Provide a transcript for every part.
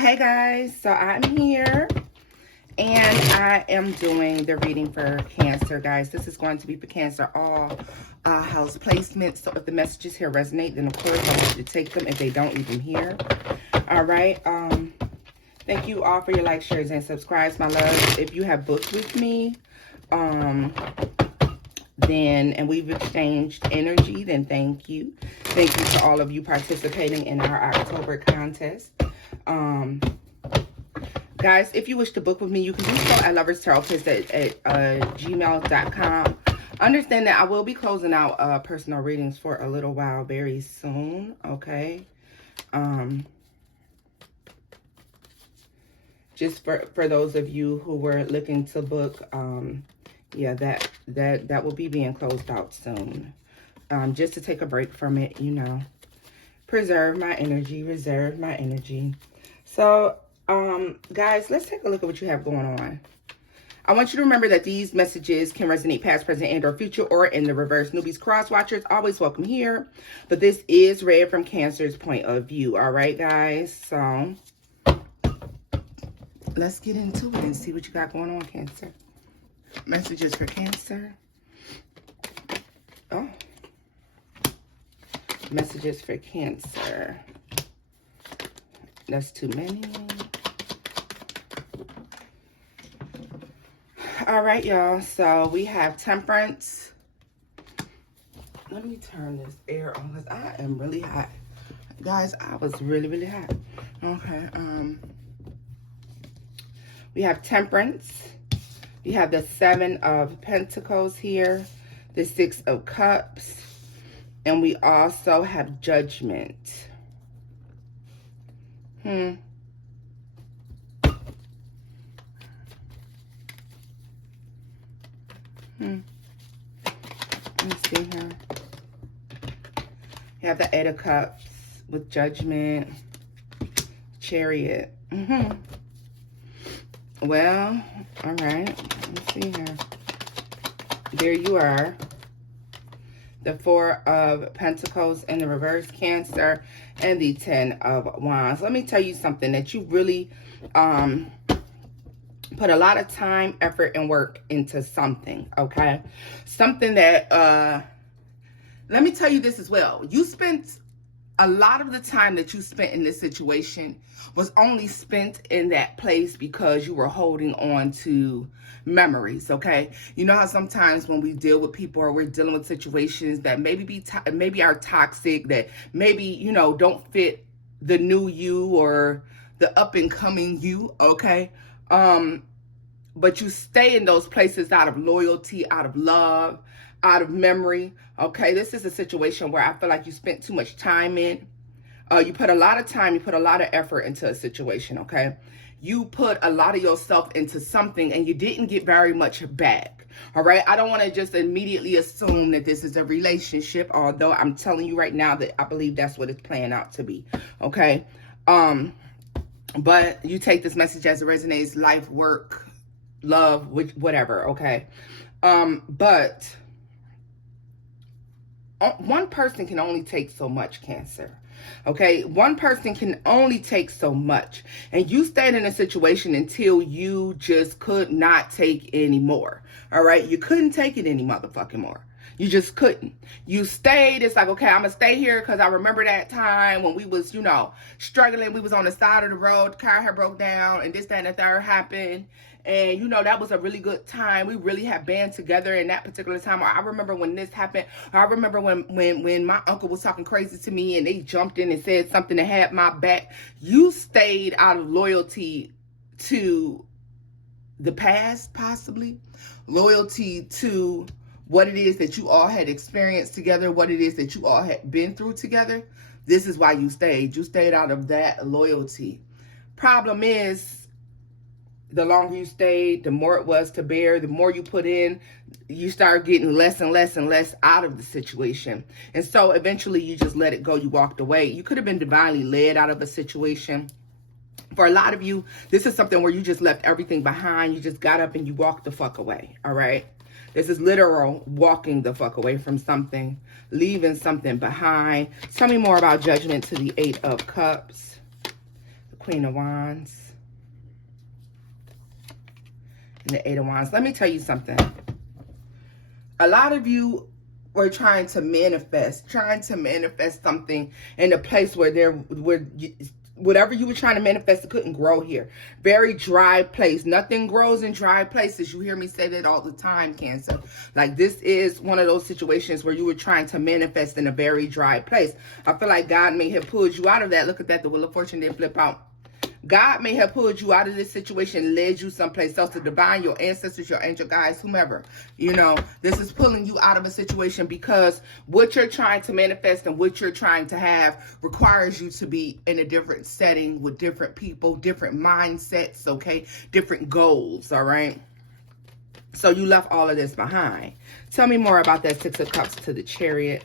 Hey guys, so I'm here and I am doing the reading for Cancer, guys. This is going to be for Cancer, all house placements. So if the messages here resonate, then of course I want you to take them. If they don't, leave them here. All right. Thank you all for your likes, shares, and subscribes, my love. If you have booked with me, and we've exchanged energy, then thank you. Thank you to all of you participating in our October contest. Guys, if you wish to book with me, you can do so at loverstarotkids@gmail.com. Understand that I will be closing out personal readings for a little while very soon, okay? Just for those of you who were looking to book, yeah, that will be being closed out soon. Just to take a break from it, you know. Preserve my energy, reserve my energy. So, guys, let's take a look at what you have going on. I want you to remember that these messages can resonate past, present, and or future, or in the reverse. Newbies, cross watchers, always welcome here. But this is read from Cancer's point of view. All right, guys? So, let's get into it and see what you got going on, Cancer. Messages for Cancer. Oh. Messages for Cancer. That's too many. All right, y'all. So we have Temperance. Let me turn this air on because I am really hot. Guys, I was really, really hot. Okay. We have Temperance. We have the 7 of Pentacles here. The 6 of Cups. And we also have Judgment. Let's see here. You have the 8 of Cups with Judgment. Chariot. Well, all right. Let's see here. There you are. The 4 of Pentacles in the reverse, Cancer, and the 10 of Wands. Let me tell you something that you really put a lot of time, effort, and work into something, okay? Something that, let me tell you this as well. You spent a lot of the time that you spent in this situation was only spent in that place because you were holding on to memories, okay? You know how sometimes when we deal with people or we're dealing with situations that maybe are toxic, that maybe, you know, don't fit the new you or the up and coming you, okay? But you stay in those places out of loyalty, out of love, out of memory, okay? This is a situation where I feel like you spent too much time in. You put a lot of time, you put a lot of effort into a situation, okay? You put a lot of yourself into something and you didn't get very much back, all right? I don't want to just immediately assume that this is a relationship, although I'm telling you right now that I believe that's what it's playing out to be, okay? But you take this message as it resonates, life, work, love, whatever, okay? But one person can only take so much, Cancer. Okay, one person can only take so much. And you stayed in a situation until you just could not take any more. All right, you couldn't take it any motherfucking more. You just couldn't. You stayed. It's like, okay, I'm going to stay here because I remember that time when we was, you know, struggling. We was on the side of the road. The car had broke down and this, that, and the third happened. And, you know, that was a really good time. We really had band together in that particular time. Or I remember when this happened. Or I remember when my uncle was talking crazy to me and they jumped in and said something that had my back. You stayed out of loyalty to the past, possibly. Loyalty to what it is that you all had experienced together. What it is that you all had been through together. This is why you stayed. You stayed out of that loyalty. Problem is, the longer you stayed, the more it was to bear, the more you put in, you start getting less and less and less out of the situation. And so eventually you just let it go. You walked away. You could have been divinely led out of a situation. For a lot of you, this is something where you just left everything behind. You just got up and you walked the fuck away. All right. This is literal walking the fuck away from something, leaving something behind. Tell me more about Judgment to the 8 of Cups. Queen of Wands. And the Eight of Wands. Let me tell you something. A lot of you were trying to manifest something in a place where whatever you were trying to manifest, it couldn't grow here. Very dry place. Nothing grows in dry places. You hear me say that all the time, Cancer. Like, this is one of those situations where you were trying to manifest in a very dry place. I feel like God may have pulled you out of that. Look at that. The Wheel of Fortune didn't flip out. God may have pulled you out of this situation, led you someplace else, to divine, your ancestors, your angel guides, whomever. You know, this is pulling you out of a situation because what you're trying to manifest and what you're trying to have requires you to be in a different setting with different people, different mindsets, okay? Different goals, all right? So you left all of this behind. Tell me more about that Six of Cups to the Chariot.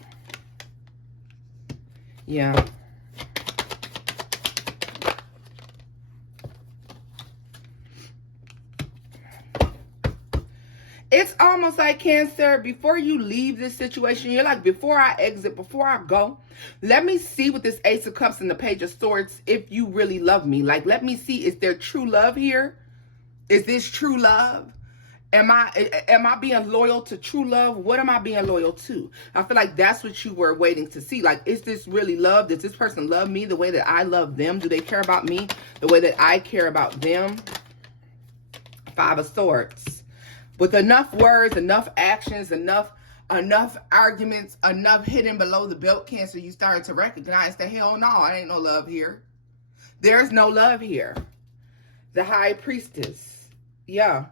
Yeah. It's almost like, Cancer, before you leave this situation, you're like, before I exit, before I go, let me see with this Ace of Cups and the Page of Swords if you really love me. Like, let me see, is there true love here? Is this true love? Am I being loyal to true love? What am I being loyal to? I feel like that's what you were waiting to see. Like, is this really love? Does this person love me the way that I love them? Do they care about me the way that I care about them? Five of Swords. With enough words, enough actions, enough arguments, enough hidden below the belt, Cancer, you started to recognize that, hell no, I ain't no love here. There's no love here. The High Priestess. Yeah.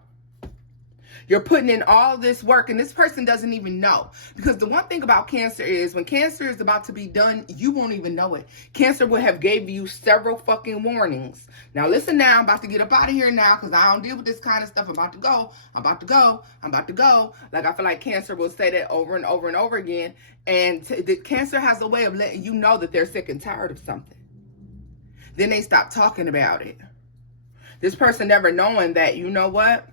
You're putting in all this work, and this person doesn't even know. Because the one thing about Cancer is, when Cancer is about to be done, you won't even know it. Cancer will have gave you several fucking warnings. Now, listen now. I'm about to get up out of here now because I don't deal with this kind of stuff. I'm about to go. I'm about to go. I'm about to go. Like, I feel like Cancer will say that over and over and over again. And the Cancer has a way of letting you know that they're sick and tired of something. Then they stop talking about it. This person never knowing that, you know what?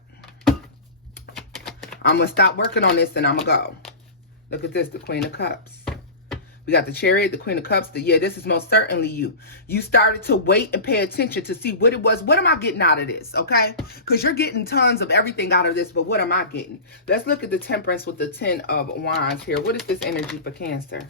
I'm going to stop working on this and I'm going to go. Look at this, the Queen of Cups. We got the Chariot, the Queen of Cups. Yeah, this is most certainly you. You started to wait and pay attention to see what it was. What am I getting out of this, okay? Because you're getting tons of everything out of this, but what am I getting? Let's look at the Temperance with the Ten of Wands here. What is this energy for Cancer?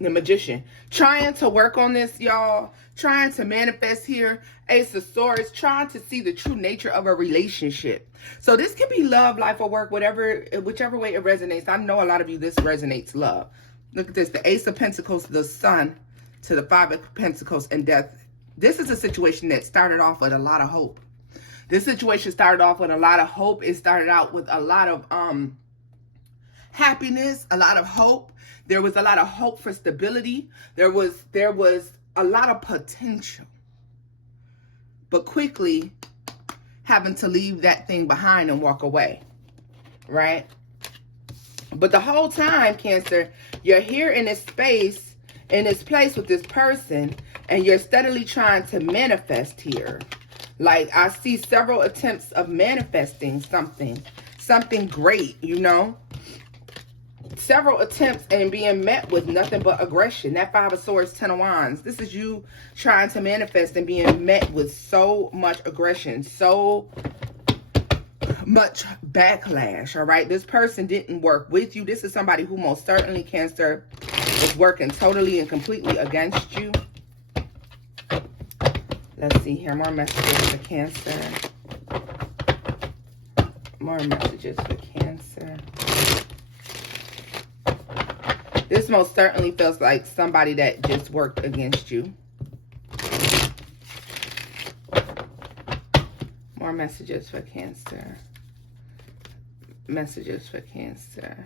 The Magician. Trying to work on this, y'all. Trying to manifest here. Ace of Swords. Trying to see the true nature of a relationship. So this can be love, life, or work, whichever way it resonates. I know a lot of you, this resonates love. Look at this. The Ace of Pentacles, the Sun, to the Five of Pentacles, and Death. This is a situation that started off with a lot of hope. This situation started off with a lot of hope. It started out with a lot of happiness, a lot of hope. There was a lot of hope for stability. There was a lot of potential. But quickly having to leave that thing behind and walk away. Right? But the whole time, Cancer, you're here in this space, in this place with this person, and you're steadily trying to manifest here. Like, I see several attempts of manifesting something great, you know? Several attempts and being met with nothing but aggression. That Five of Swords, Ten of Wands. This is you trying to manifest and being met with so much aggression, so much backlash, all right? This person didn't work with you. This is somebody who most certainly, Cancer, is working totally and completely against you. Let's see here. More messages for Cancer. More messages for Cancer. This most certainly feels like somebody that just worked against you. More messages for Cancer. Messages for Cancer.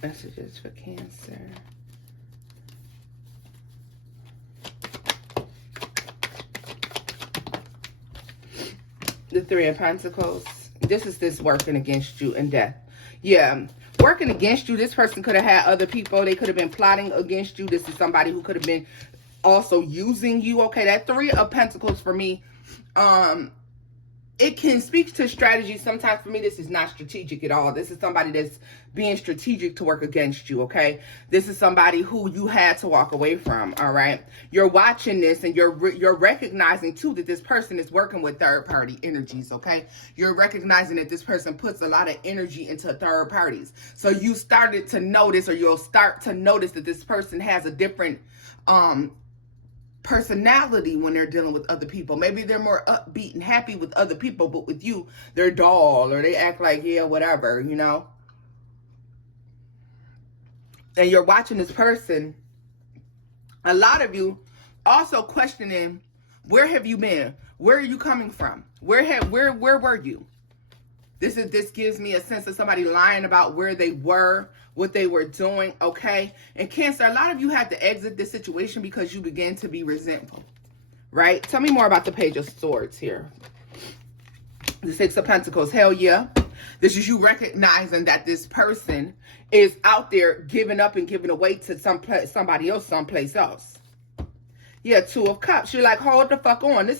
Messages for Cancer. The Three of Pentacles. This is this working against you and death. Yeah. Working against you. This person could have had other people. They could have been plotting against you. This is somebody who could have been also using you. Okay, that Three of Pentacles for me, it can speak to strategy. Sometimes for me, this is not strategic at all. This is somebody that's being strategic to work against you, okay? This is somebody who you had to walk away from, all right? You're watching this and you're recognizing too that this person is working with third party energies, okay? You're recognizing that this person puts a lot of energy into third parties. So you started to notice, or you'll start to notice, that this person has a different personality when they're dealing with other people. Maybe they're more upbeat and happy with other people, but with you, they're dull, or they act like, yeah, whatever, you know? And you're watching this person, a lot of you also questioning, where have you been? Where are you coming from? Where were you? This gives me a sense of somebody lying about where they were, what they were doing, okay? And Cancer, a lot of you had to exit this situation because you began to be resentful, right? Tell me more about the Page of Swords here. The Six of Pentacles, hell yeah. This is you recognizing that this person is out there giving up and giving away to somebody else, someplace else. Yeah, Two of Cups. You're like, hold the fuck on.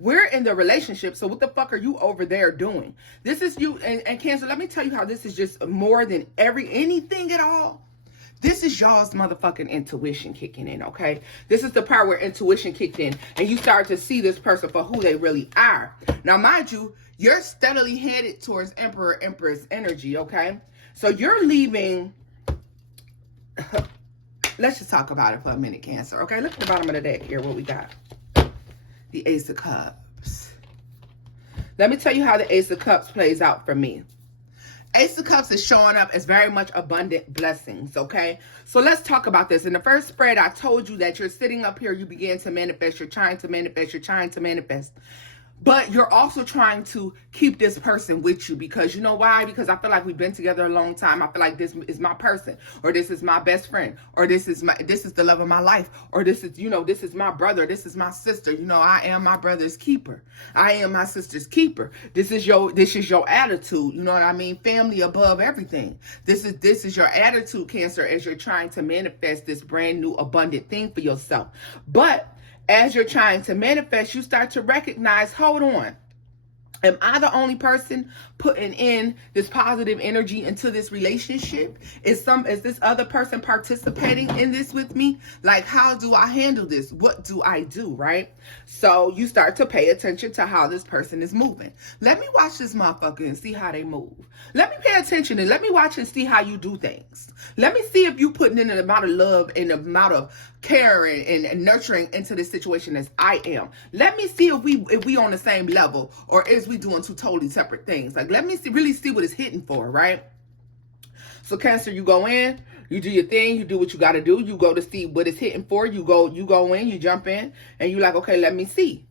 We're in the relationship, so what the fuck are you over there doing? This is you, and Cancer, let me tell you how this is just more than anything at all. This is y'all's motherfucking intuition kicking in, okay? This is the part where intuition kicked in, and you start to see this person for who they really are. Now, mind you, you're steadily headed towards Emperor, Empress energy, okay? So you're leaving... Let's just talk about it for a minute, Cancer. Okay, look at the bottom of the deck here, what we got. The Ace of Cups. Let me tell you how the Ace of Cups plays out for me. Ace of Cups is showing up as very much abundant blessings, okay? So let's talk about this. In the first spread, I told you that you're sitting up here, you begin to manifest, you're trying to manifest. But you're also trying to keep this person with you, because you know why? Because I feel like we've been together a long time. I feel like this is my person, or this is my best friend, or this is the love of my life, or this is my brother, this is my sister. You know, I am my brother's keeper. I am my sister's keeper. This is your attitude. You know what I mean? Family above everything. This is your attitude, Cancer, as you're trying to manifest this brand new abundant thing for yourself. But as you're trying to manifest, you start to recognize, hold on, am I the only person putting in this positive energy into this relationship? Is this other person participating in this with me? Like, how do I handle this? What do I do, right? So you start to pay attention to how this person is moving. Let me watch this motherfucker and see how they move. Let me pay attention and let me watch and see how you do things. Let me see if you putting in an amount of love and the amount of care and nurturing into this situation as I am. Let me see if we on the same level, or is we doing two totally separate things. Like, let me really see what it's hitting for, right? So Cancer, you go in, you do your thing, you do what you got to do. You go to see what it's hitting for. You go in, you jump in, and you like, okay, let me see.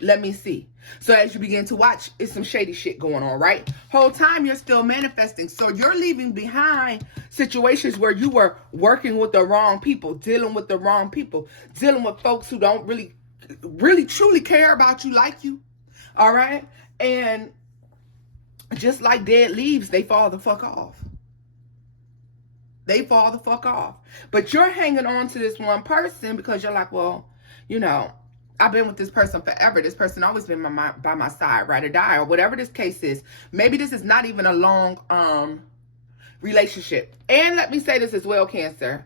Let me see. So as you begin to watch, it's some shady shit going on, right? Whole time you're still manifesting. So you're leaving behind situations where you were working with the wrong people, dealing with the wrong people, dealing with folks who don't really truly care about you like you. All right? And just like dead leaves, they fall the fuck off. They fall the fuck off. But you're hanging on to this one person because you're like, well, you know, I've been with this person forever. This person always been by my side, ride or die, or whatever this case is. Maybe this is not even a long relationship. And let me say this as well, Cancer.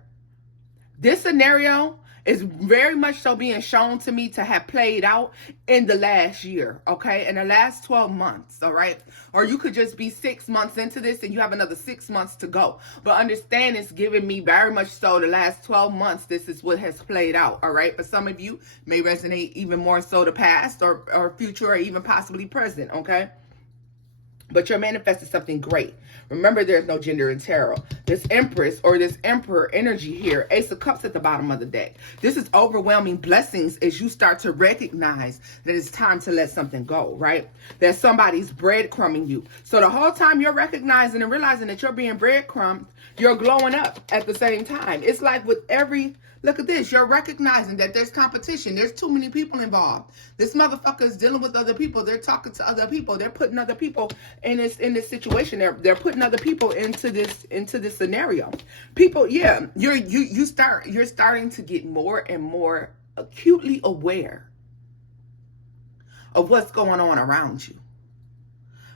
This scenario is very much so being shown to me to have played out in the last year, okay? In the last 12 months, all right? Or you could just be 6 months into this and you have another 6 months to go. But understand, it's giving me very much so the last 12 months, this is what has played out, all right? For some of you, may resonate even more so the past or future or even possibly present, okay? But you're manifesting something great. Remember, there's no gender in tarot. This Empress or this Emperor energy here, Ace of Cups at the bottom of the deck. This is overwhelming blessings as you start to recognize that it's time to let something go, right? That somebody's breadcrumbing you. So the whole time you're recognizing and realizing that you're being breadcrumbed, you're glowing up at the same time. It's like with every... Look at this. You're recognizing that there's competition. There's too many people involved. This motherfucker is dealing with other people. They're talking to other people. They're putting other people in this situation. They're putting other people into this scenario. People, yeah, you're starting to get more and more acutely aware of what's going on around you.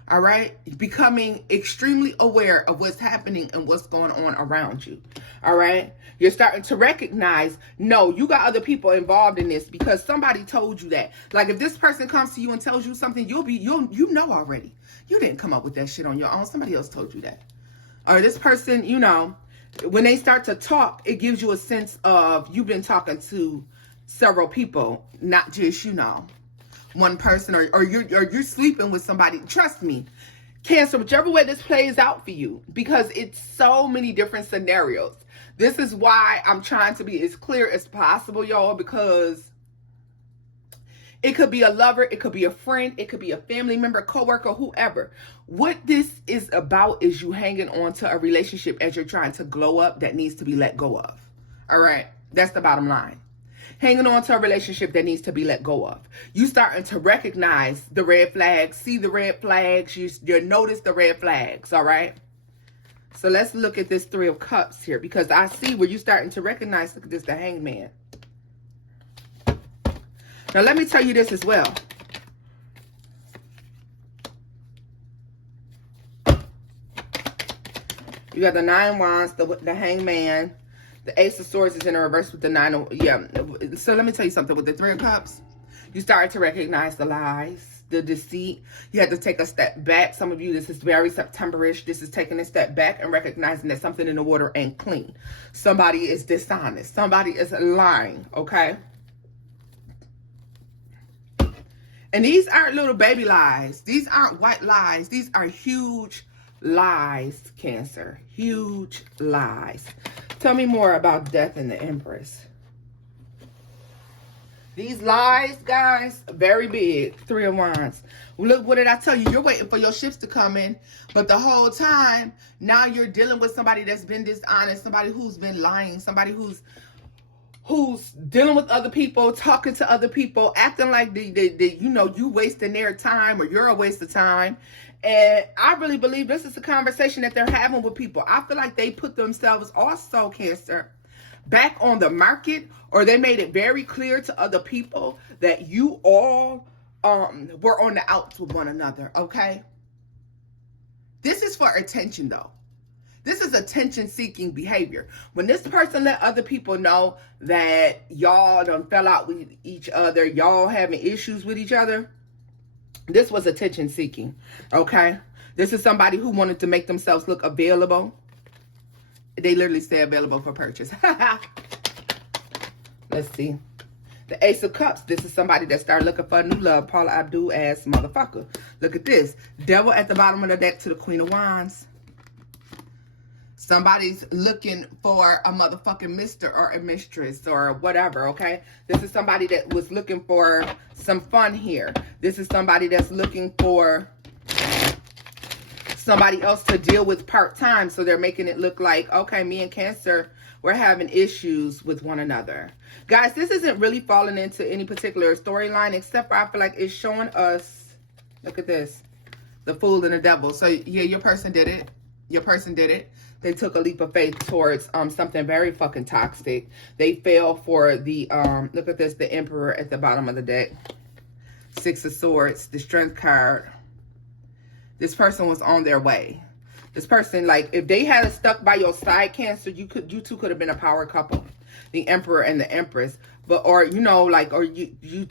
All right? Becoming extremely aware of what's happening and what's going on around you. All right? You're starting to recognize, no, you got other people involved in this because somebody told you that. Like if this person comes to you and tells you something, you know already. You didn't come up with that shit on your own. Somebody else told you that. Or this person, you know, when they start to talk, it gives you a sense of you've been talking to several people, not just, you know, one person, or you're sleeping with somebody. Trust me, Cancer, whichever way this plays out for you, because it's so many different scenarios. This is why I'm trying to be as clear as possible, y'all, because it could be a lover, it could be a friend, it could be a family member, coworker, whoever. What this is about is you hanging on to a relationship as you're trying to glow up that needs to be let go of. All right, that's the bottom line. Hanging on to a relationship that needs to be let go of. You starting to recognize the red flags, see the red flags, you notice the red flags, all right? So let's look at this Three of Cups here, because I see where you starting to recognize, look at this, the Hangman. Now let me tell you this as well. You got the Nine Wands, the Hangman. The Ace of Swords is in a reverse with the Nine of, yeah. So let me tell you something. With the Three of Cups, you started to recognize the lies, the deceit. You had to take a step back. Some of you, this is very September-ish. This is taking a step back and recognizing that something in the water ain't clean. Somebody is dishonest. Somebody is lying, okay? And these aren't little baby lies. These aren't white lies. These are huge lies, Cancer. Huge lies. Tell me more about Death and the Empress. These lies, guys, very big. Three of Wands. Look, what did I tell you? You're waiting for your ships to come in. But the whole time, now you're dealing with somebody that's been dishonest. Somebody who's been lying. Somebody who's dealing with other people, talking to other people, acting like you know, you wasting their time or you're a waste of time. And I really believe this is a conversation that they're having with people. I feel like they put themselves also, Cancer, back on the market, or they made it very clear to other people that you all were on the outs with one another, okay? This is for attention, though. This is attention-seeking behavior. When this person let other people know that y'all done fell out with each other, y'all having issues with each other, this was attention-seeking, okay? This is somebody who wanted to make themselves look available. They literally say available for purchase. Let's see. The Ace of Cups. This is somebody that started looking for a new love. Paula Abdul ass motherfucker. Look at this. Devil at the bottom of the deck to the Queen of Wands. Somebody's looking for a motherfucking mister or a mistress or whatever, okay? This is somebody that was looking for some fun here. This is somebody that's looking for somebody else to deal with part-time. So they're making it look like, okay, me and Cancer, we're having issues with one another. Guys, this isn't really falling into any particular storyline, except for I feel like it's showing us, look at this, the Fool and the Devil. So yeah, your person did it. Your person did it. They took a leap of faith towards something very fucking toxic. They fell for the, look at this, the Emperor at the bottom of the deck. Six of Swords, the Strength card. This person was on their way. This person, like, if they had stuck by your side, Cancer, you two could have been a power couple. The Emperor and the Empress. But, or, you know, like, or you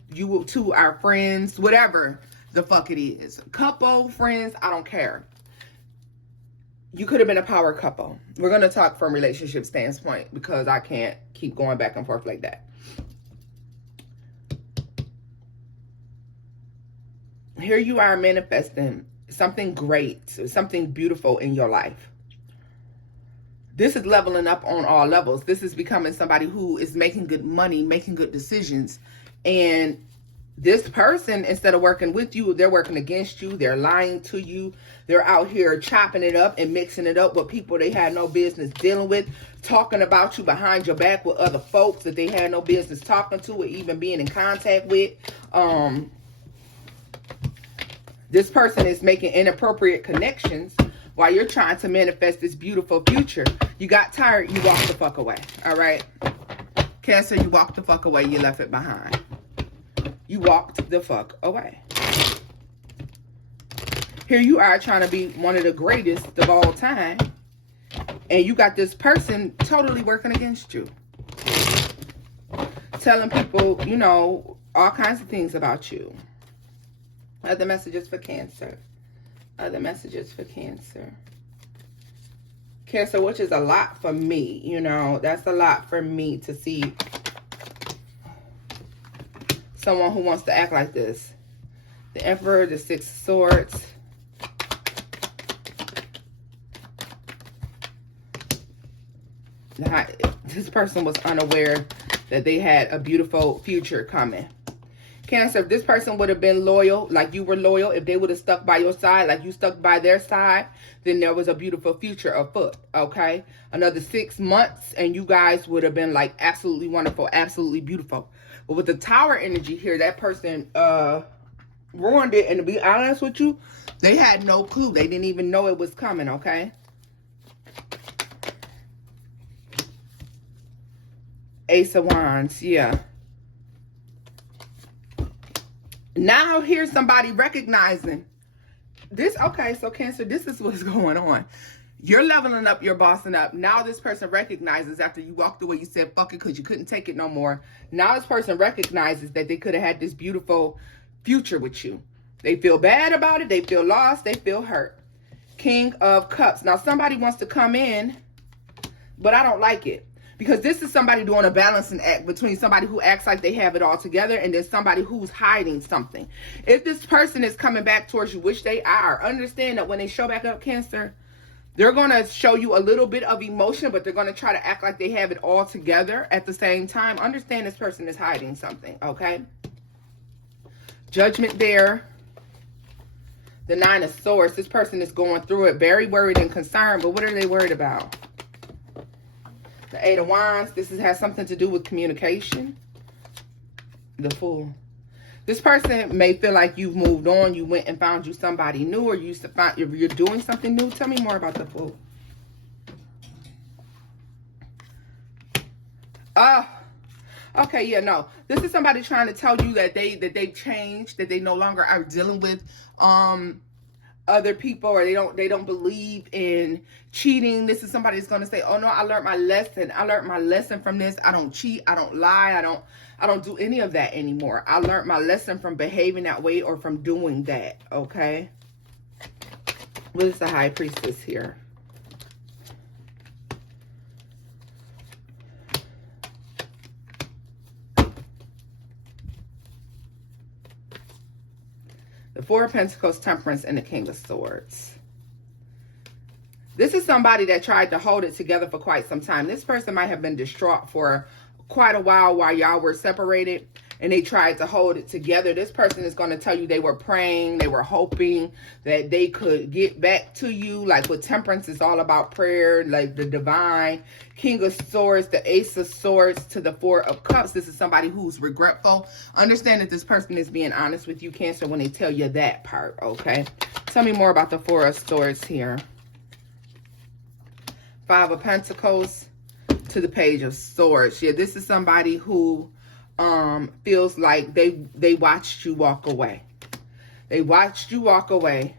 two are friends, whatever the fuck it is. Couple, friends, I don't care. You could have been a power couple. We're going to talk from relationship standpoint because I can't keep going back and forth like that. Here you are manifesting something great, something beautiful in your life. This is leveling up on all levels. This is becoming somebody who is making good money, making good decisions. And this person, instead of working with you, they're working against you. They're lying to you. They're out here chopping it up and mixing it up with people they had no business dealing with, talking about you behind your back with other folks that they had no business talking to or even being in contact with. This person is making inappropriate connections while you're trying to manifest this beautiful future. You got tired, you walked the fuck away. All right? Cancer, you walked the fuck away. You left it behind. You walked the fuck away. Here you are trying to be one of the greatest of all time. And you got this person totally working against you. Telling people, you know, all kinds of things about you. Other messages for Cancer. Other messages for Cancer. Cancer, which is a lot for me, you know. That's a lot for me to see someone who wants to act like this. The Emperor, the Six of Swords. This person was unaware that they had a beautiful future coming. Cancer, if this person would have been loyal, like you were loyal, if they would have stuck by your side, like you stuck by their side, then there was a beautiful future afoot, okay? Another 6 months, and you guys would have been, like, absolutely wonderful, absolutely beautiful. But with the Tower energy here, that person ruined it, and to be honest with you, they had no clue. They didn't even know it was coming, okay? Ace of Wands, yeah. Now here's somebody recognizing this. Okay, so Cancer, this is what's going on. You're leveling up, you're bossing up. Now this person recognizes after you walked away, you said fuck it because you couldn't take it no more. Now this person recognizes that they could have had this beautiful future with you. They feel bad about it. They feel lost. They feel hurt. King of Cups. Now somebody wants to come in, but I don't like it. Because this is somebody doing a balancing act between somebody who acts like they have it all together and then somebody who's hiding something. If this person is coming back towards you, which they are, understand that when they show back up, Cancer, they're going to show you a little bit of emotion, but they're going to try to act like they have it all together at the same time. Understand this person is hiding something, okay? Judgment there. The Nine of Swords. This person is going through it, very worried and concerned, but what are they worried about? The Eight of Wands, this has something to do with communication. The Fool. This person may feel like you've moved on, you went and found you somebody new, or you're doing something new. Tell me more about the Fool. Okay, yeah, no. This is somebody trying to tell you that they've changed, that they no longer are dealing with other people, or they don't believe in cheating. This is somebody that's going to say, oh no, I learned my lesson. I learned my lesson from this. I don't cheat. I don't lie. I don't do any of that anymore. I learned my lesson from behaving that way or from doing that. Okay. What is the High Priestess here? The Four of Pentacles, Temperance, and the King of Swords. This is somebody that tried to hold it together for quite some time. This person might have been distraught for quite a while y'all were separated, and they tried to hold it together. This person is going to tell you they were praying, they were hoping that they could get back to you. Like with Temperance, it's all about prayer, like the divine. King of Swords, the Ace of Swords to the Four of Cups. This is somebody who's regretful. Understand that this person is being honest with you, Cancer, when they tell you that part, okay? Tell me more about the Four of Swords here. Five of Pentacles to the Page of Swords. Yeah, this is somebody who feels like they watched you walk away. They watched you walk away.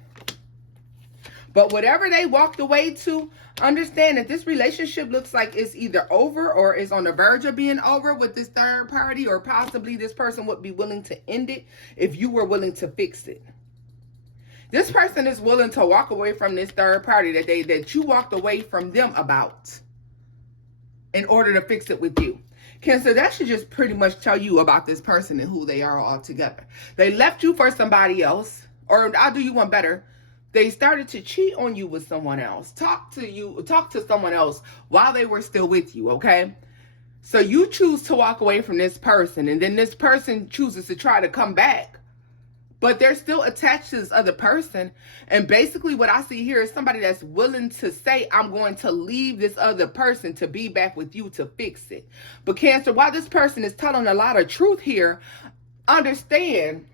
But whatever they walked away to, understand that this relationship looks like it's either over or is on the verge of being over with this third party, or possibly this person would be willing to end it if you were willing to fix it. This person is willing to walk away from this third party that you walked away from them about in order to fix it with you. Cancer, that should just pretty much tell you about this person and who they are altogether. They left you for somebody else, or I'll do you one better. They started to cheat on you with someone else. Talk to someone else while they were still with you, okay? So you choose to walk away from this person, and then this person chooses to try to come back, but they're still attached to this other person. And basically what I see here is somebody that's willing to say, I'm going to leave this other person to be back with you to fix it. But Cancer, while this person is telling a lot of truth here, understand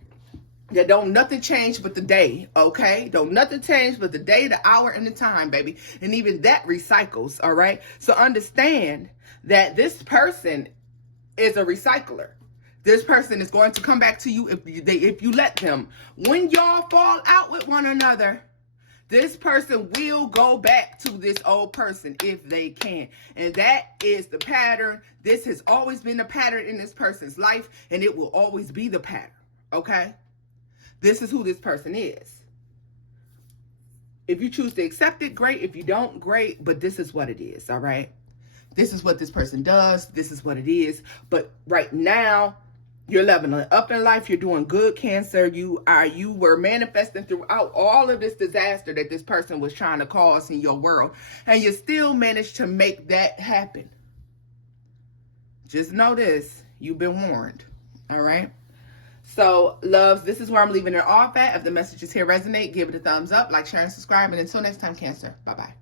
that don't nothing change but the day, okay? Don't nothing change but the day, the hour, and the time, baby. And even that recycles, all right? So understand that this person is a recycler. This person is going to come back to you if you let them. When y'all fall out with one another, This person will go back to this old person if they can. And that is the pattern. This has always been the pattern in this person's life, and it will always be the pattern. Okay? This is who this person is. If you choose to accept it, great. If you don't, great. But this is what it is, all right? This is what this person does. This is what it is. But right now, you're leveling up in life. You're doing good, Cancer. You were manifesting throughout all of this disaster that this person was trying to cause in your world. And you still managed to make that happen. Just know this. You've been warned. All right? So, loves, this is where I'm leaving it off at. If the messages here resonate, give it a thumbs up, like, share, and subscribe. And until next time, Cancer. Bye-bye.